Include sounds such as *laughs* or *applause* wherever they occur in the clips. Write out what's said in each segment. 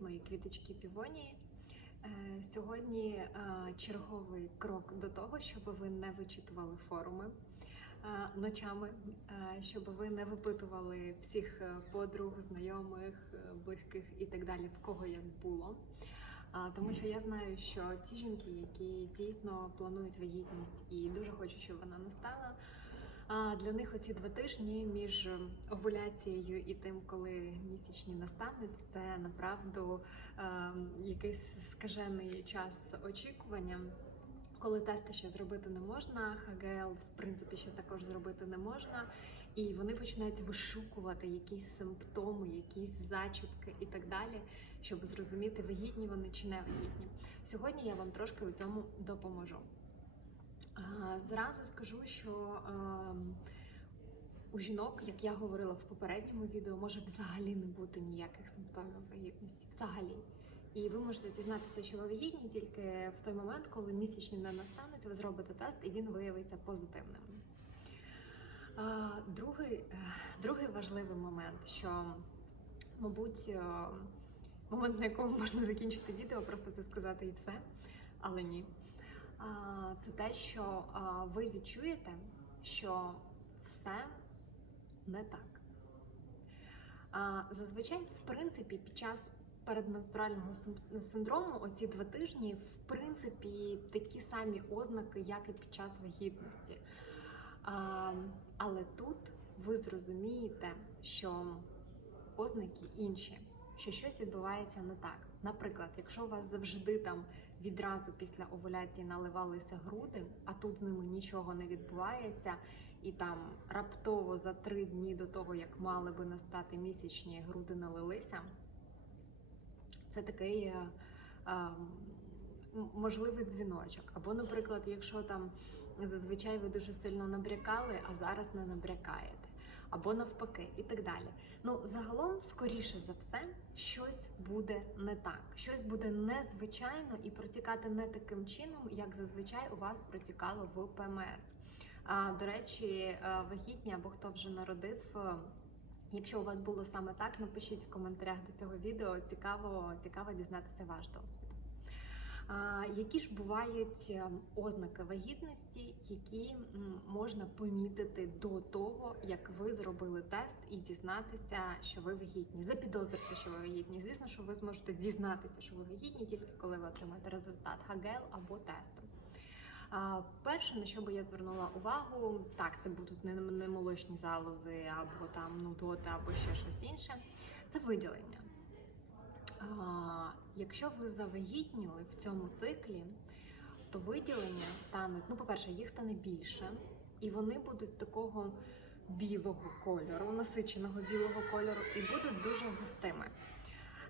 мої квіточки півонії. Е, Сьогодні е, черговий крок до того, щоб ви не вичитували форуми е, ночами, щоб ви не випитували всіх подруг, знайомих, близьких і так далі, в кого як було. Тому що я знаю, що ті жінки, які дійсно планують вагітність і дуже хочуть, щоб вона настала. Для них оці два тижні між овуляцією і тим, коли місячні настануть, це направду е, якийсь скажений час очікування. Коли тести ще зробити не можна, ХГЛ в принципі ще також зробити не можна, і вони починають вишукувати якісь симптоми, якісь зачіпки і так далі, щоб зрозуміти, вагітні вони чи не вагітні. Сьогодні я вам трошки у цьому допоможу. Зразу скажу, що ем, у жінок, як я говорила в попередньому відео, може взагалі не бути ніяких симптомів вагітності. Взагалі. І ви можете дізнатися, що ви вагітні тільки в той момент, коли місячні не настануть, ви зробите тест і він виявиться позитивним. Другий, другий важливий момент, що, мабуть, е, момент, на якому можна закінчити відео, просто це сказати і все, але ні. Це те, що ви відчуєте, що все не так. Зазвичай, в принципі, під час передменструального сим- синдрому оці два тижні, в принципі, такі самі ознаки, як і під час вагітності. Але тут ви зрозумієте, що ознаки інші, що щось відбувається не так. Наприклад, якщо у вас завжди там відразу після овуляції наливалися груди, а тут з ними нічого не відбувається, і там раптово за три дні до того, як мали би настати місячні, груди налилися, це такий е, е, можливий дзвіночок. Або, наприклад, якщо там зазвичай ви дуже сильно набрякали, а зараз не набрякаєте. Або навпаки, і так далі. Ну, загалом, скоріше за все, щось буде не так, щось буде незвичайно і протікати не таким чином, як зазвичай у вас протікало в ПМС. А, до речі, е, вагітні або хто вже народив. е, Якщо у вас було саме так, напишіть в коментарях до цього відео. Цікаво, цікаво дізнатися ваш досвід. Які ж бувають е, ознаки вагітності, які можна помітити до того, як ви зробили тест і дізнатися, що ви вагітні, запідозрити, що ви вагітні? Звісно, що ви зможете дізнатися, що ви вагітні, тільки коли ви отримаєте результат ХГЛ або тесту. Перше, на що би я звернула увагу, так, це будуть не, молочні залози, або там нудоти, або ще щось інше. Це виділення. Якщо ви завагітніли в цьому циклі, то виділення стануть, ну, по-перше, їх стане більше, і вони будуть такого білого кольору, насиченого білого кольору, і будуть дуже густими.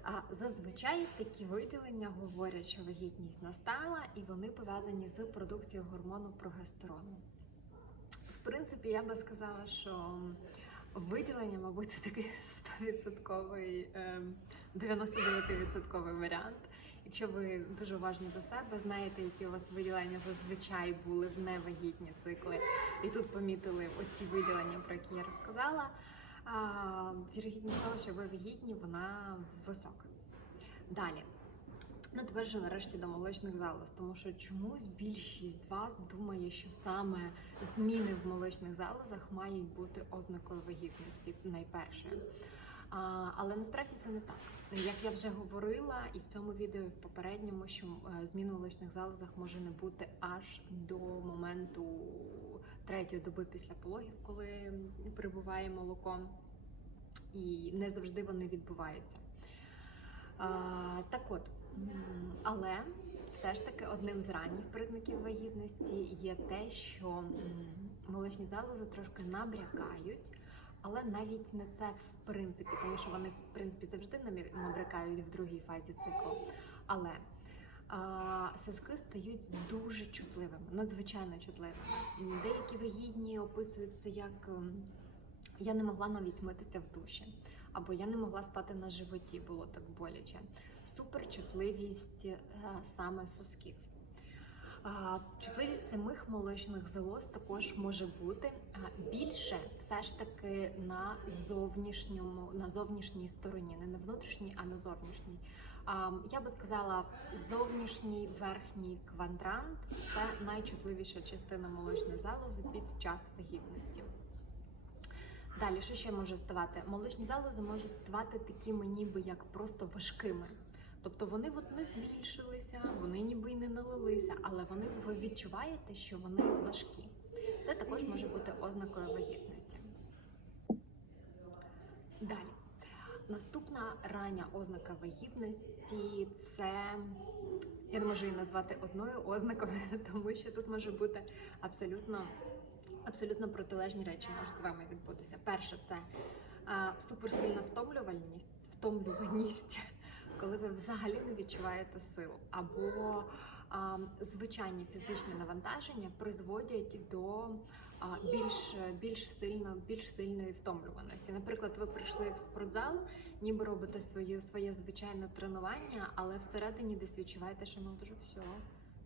А зазвичай такі виділення говорять, що вагітність настала, і вони пов'язані з продукцією гормону прогестерону. В принципі, я би сказала, що виділення, мабуть, це такий *laughs* 100%, ем, 99% варіант. Якщо ви дуже уважні до себе, знаєте, які у вас виділення зазвичай були в невагітні цикли, і тут помітили оці виділення, про які я розказала. Вірогідність того, що ви вагітні, вона висока. Далі. Ну, тепер же нарешті до молочних залоз, тому що чомусь більшість з вас думає, що саме зміни в молочних залозах мають бути ознакою вагітності найперше. Але насправді це не так. Як я вже говорила, і в цьому відео, і в попередньому, що е, змін в молочних залозах може не бути аж до моменту третьої доби після пологів, коли прибуває молоко, і не завжди вони відбуваються. Так от, але все ж таки одним з ранніх признаків вагітності є те, що молочні залози трошки набрякають, але навіть не це в принципі, тому що вони в принципі завжди намі- набрякають в другій фазі циклу. Але а, соски стають дуже чутливими, надзвичайно чутливими. Деякі вагітні описуються як. ем, я не могла навіть митися в душі, або я не могла спати на животі, було так боляче. Суперчутливість е, саме сосків. Чутливість самих молочних залоз також може бути більше все ж таки на зовнішньому, на зовнішній стороні, не на внутрішній, а на зовнішній. Я би сказала, зовнішній верхній квадрант це найчутливіша частина молочної залози під час вагітності. Далі, що ще може ставати? Молочні залози можуть ставати такими, ніби як просто важкими. Тобто вони от не збільшилися, вони ніби й не налилися, але вони ви відчуваєте, що вони важкі. Це також може бути ознакою вагітності. Далі. Наступна рання ознака вагітності це я не можу її назвати одною ознакою, *laughs* тому що тут може бути абсолютно, абсолютно протилежні речі можуть з вами відбутися. Перше, це суперсильна втомлювальність, втомлюваність, коли ви взагалі не відчуваєте сил, або а, звичайні фізичні навантаження призводять до а, більш, більш сильно, більш сильної втомлюваності. Наприклад, ви прийшли в спортзал, ніби робите своє, своє звичайне тренування, але всередині десь відчуваєте, що ну дуже все.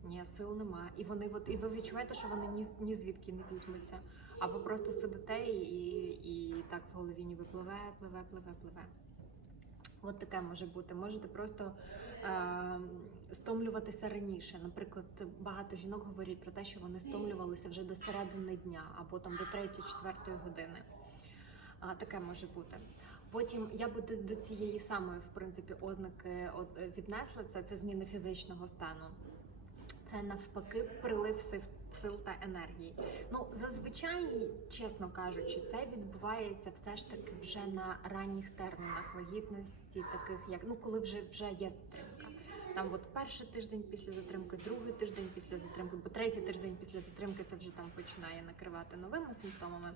Ні, сил нема. І вони от, і ви відчуваєте, що вони ні, ні звідки не візьмуться. Або просто сидите і, і, так в голові ніби пливе, пливе, пливе, пливе. От таке може бути. Можете просто е, стомлюватися раніше. Наприклад, багато жінок говорять про те, що вони стомлювалися вже до середини дня або там до 3-4 години. А, таке може бути. Потім я би до, цієї самої, в принципі, ознаки віднесла це, це зміна фізичного стану. Це навпаки прилив сил, сил та енергії. Ну зазвичай, чесно кажучи, це відбувається все ж таки вже на ранніх термінах вагітності, таких як ну коли вже вже є затримка. Там от перший тиждень після затримки, другий тиждень після затримки, бо третій тиждень після затримки це вже там починає накривати новими симптомами.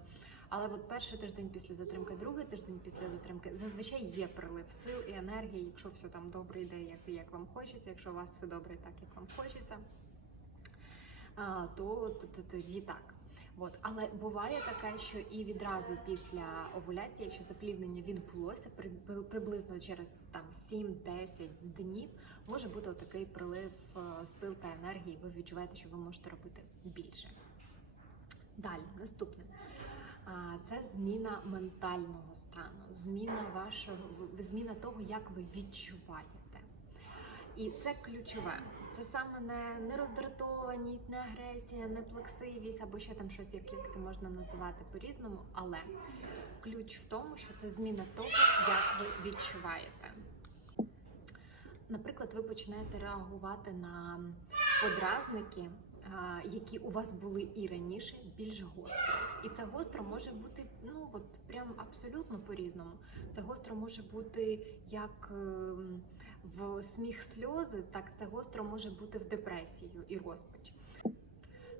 Але от перший тиждень після затримки, другий тиждень після затримки зазвичай є прилив сил і енергії, якщо все там добре йде, як, як вам хочеться, якщо у вас все добре, так як вам хочеться, то, то, то тоді так. От. Але буває таке, що і відразу після овуляції, якщо запліднення відбулося, приблизно через там 7-10 днів, може бути отакий прилив е, сил та енергії. Ви відчуваєте, що ви можете робити більше. Далі, наступне. Це зміна ментального стану, зміна вашого, зміна того, як ви відчуваєте. І це ключове. Це саме не, не роздратованість, не агресія, не плаксивість або ще там щось, як, як це можна називати по-різному. Але ключ в тому, що це зміна того, як ви відчуваєте. Наприклад, ви починаєте реагувати на подразники, які у вас були і раніше, більш гостро. І це гостро може бути ну от прям абсолютно по-різному. Це гостро може бути як ем, в сміх сльози, так це гостро може бути в депресію і розпач.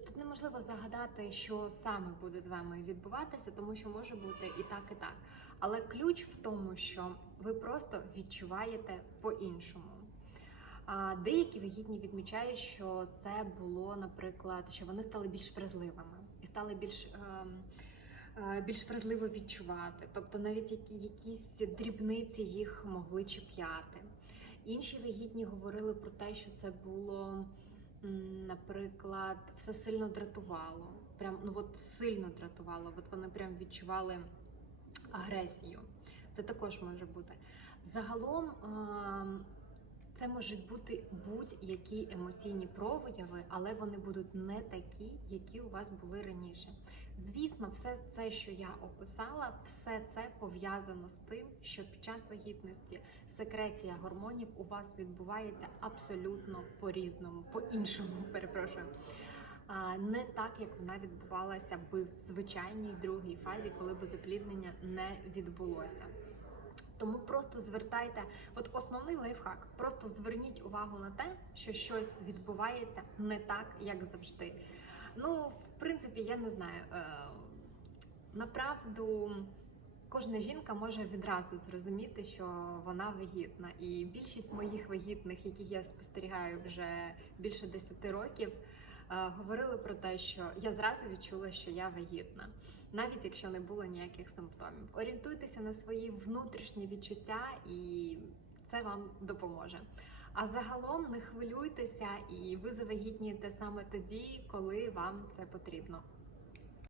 Тут неможливо загадати, що саме буде з вами відбуватися, тому що може бути і так, і так. Але ключ в тому, що ви просто відчуваєте по-іншому. А деякі вагітні відмічають, що це було, наприклад, що вони стали більш вразливими і стали більш. ем, е, Більш вразливо відчувати, тобто навіть які, якісь дрібниці їх могли чіпляти. Інші вагітні говорили про те, що це було, наприклад, все сильно дратувало. Прям ну от сильно дратувало. От вони прям відчували агресію. Це також може бути. Загалом це можуть бути будь-які емоційні прояви, але вони будуть не такі, які у вас були раніше. Звісно, все це, що я описала, все це пов'язано з тим, що під час вагітності секреція гормонів у вас відбувається абсолютно по-різному, по-іншому, перепрошую. А, Не так, як вона відбувалася би в звичайній другій фазі, коли би запліднення не відбулося. Тому просто звертайте, от основний лайфхак, просто зверніть увагу на те, що щось відбувається не так, як завжди. Ну, в принципі, я не знаю. Е, направду, кожна жінка може відразу зрозуміти, що вона вагітна. І більшість моїх вагітних, яких я спостерігаю вже більше 10 років, говорили про те, що я зразу відчула, що я вагітна, навіть якщо не було ніяких симптомів. Орієнтуйтеся на свої внутрішні відчуття, і це вам допоможе. А загалом не хвилюйтеся, і ви завагітнієте саме тоді, коли вам це потрібно.